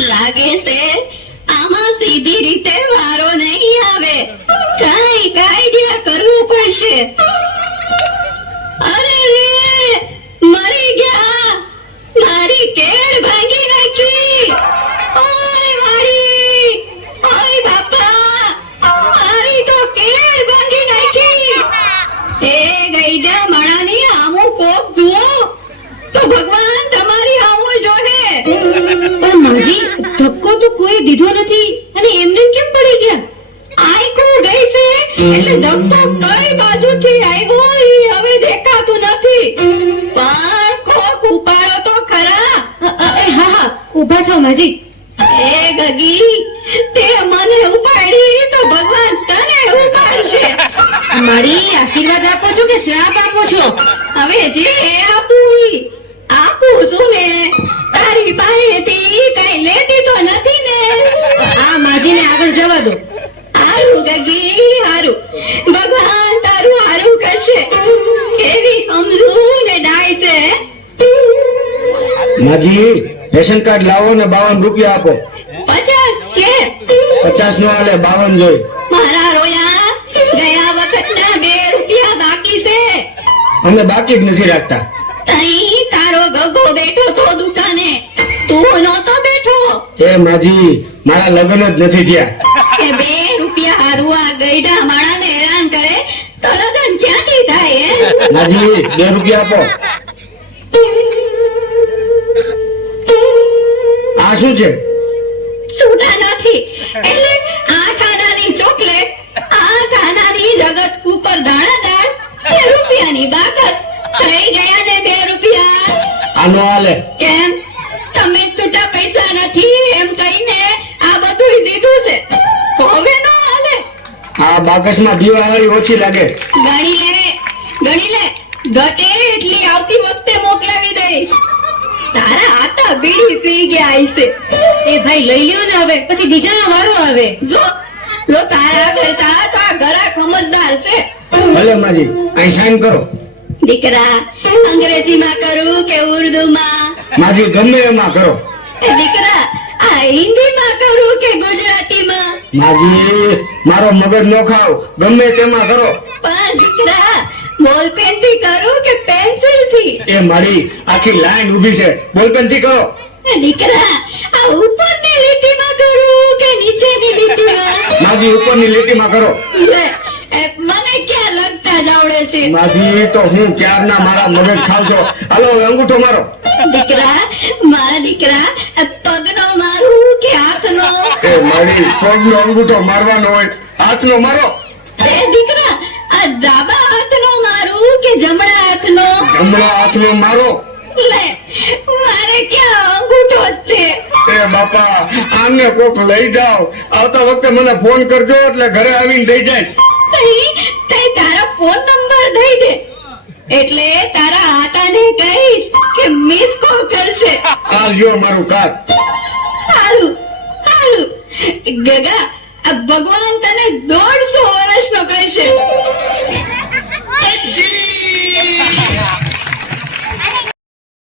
લાગે છે આમાં સીધી રીતે વારો નહીં. દીધો નથી અને એમને કેમ પડી ગયા? આઈકો ગઈ છે એટલે ધક્કો કઈ બાજુથી આવ્યો ઈ હવે દેખાતું નથી. પણ કોક ઉપાડો તો ખરા. હા હા ઊભા થાવ માજી. એ ગગી તે મને ઉપાડી તો ભગવાન તને ઉપાડશે. મારી આશીર્વાદ આપો છો કે શ્રાપ આપો છો? હવે જે આપું આપું છું ને તારી પાસેથી માજી રેશન કાર્ડ લાવો ને બાવન રૂપિયા આપો. પચાસ છે. પચાસ નો હાલે બાવન જોઈ. મારા રોયા ગયા વખતના બે રૂપિયા બાકી છે. અમે બાકી જ નથી રાખતા. તઈ તારો ગગો બેઠો તો દુકાને. તું નહોતો બેઠો. એ માજી મારા લગ્ન જ નથી થયા. એ બે રૂપિયા હારું આ ગઈડા માણાને હેરાન કરે તો લગ્ન ક્યાંથી થાય હે માજી બે રૂપિયા આપો. આ શું છે? છૂટા નથી. એટલે આઠ આનાની ચોકલેટ આઠ આનાની જગત ઉપર દાણાદાર બે રૂપિયાની બાકસ. થઈ ગયા ને બે રૂપિયા. આનો આલે કેમ? તમે છૂટા પૈસા નથી એમ કહીને આ બધું દીધું છે. હવે નો આલે આ બાકસમાં દીવાવાળી ઓછી લાગે. ગણી લે ગણી લે. ઘટે એટલી આવતી વખતે મોકલાવી દઈશ. તારા આટા બીડી પી ગયા આઈસે એ ભાઈ લઈ લ્યો ને હવે પછી બીજાનો વારો આવે. જો લો તારા કરતા તો આ ઘરા સમજદાર છે. ભલે માજી અહીં સાઈન કરો. દીકરા અંગ્રેજીમાં કરું કે ઉર્દુમાં? માજી ગમે એમાં કરો. એ દીકરા આ હિન્દીમાં કરું કે ગુજરાતીમાં? માજી મારો મગજ નો ખાવ. ગમે તેમાં કરો. પણ દીકરા બોલપેનથી કરું કે પેન્સિલથી એ મારી આખી લાઈન ઊભી છે. બોલપેનથી કરો દીકરા આ ઉપરની લીટીમાં કરું કે નીચેની લીટીમાં? માજી ઉપરની લીટીમાં કરો. લે મને ક્યાં લગતા જાવડે છે? માજી તો હું ક્યારના મારા મગજ ખાવ છો? હાલો હવે અંગૂઠો મારો. દીકરા મારા દીકરા પગનો મારું કે હાથનો? એ મારી પગનો અંગૂઠો મારવાનો હોય. હાથનો મારો. એ દીકરા આ ડાબા જમણા હાથનો. જમણા હાથનો મારો. લે મારે ક્યાં અંગૂઠો છે? એ બાપા આને કોક લઈ જાઓ. આવતા વખતે મને ફોન કરજો એટલે ઘરે આવીને દઈ જઈશ. તઈ તઈ તારા ફોન નંબર દઈ દે. એટલે તારા આતાને કહીશ કે મિસ કોલ કરશે. આ લ્યો મારું કાર્ડ હારું હારું. ગગા ભગવાન તને દોઢસો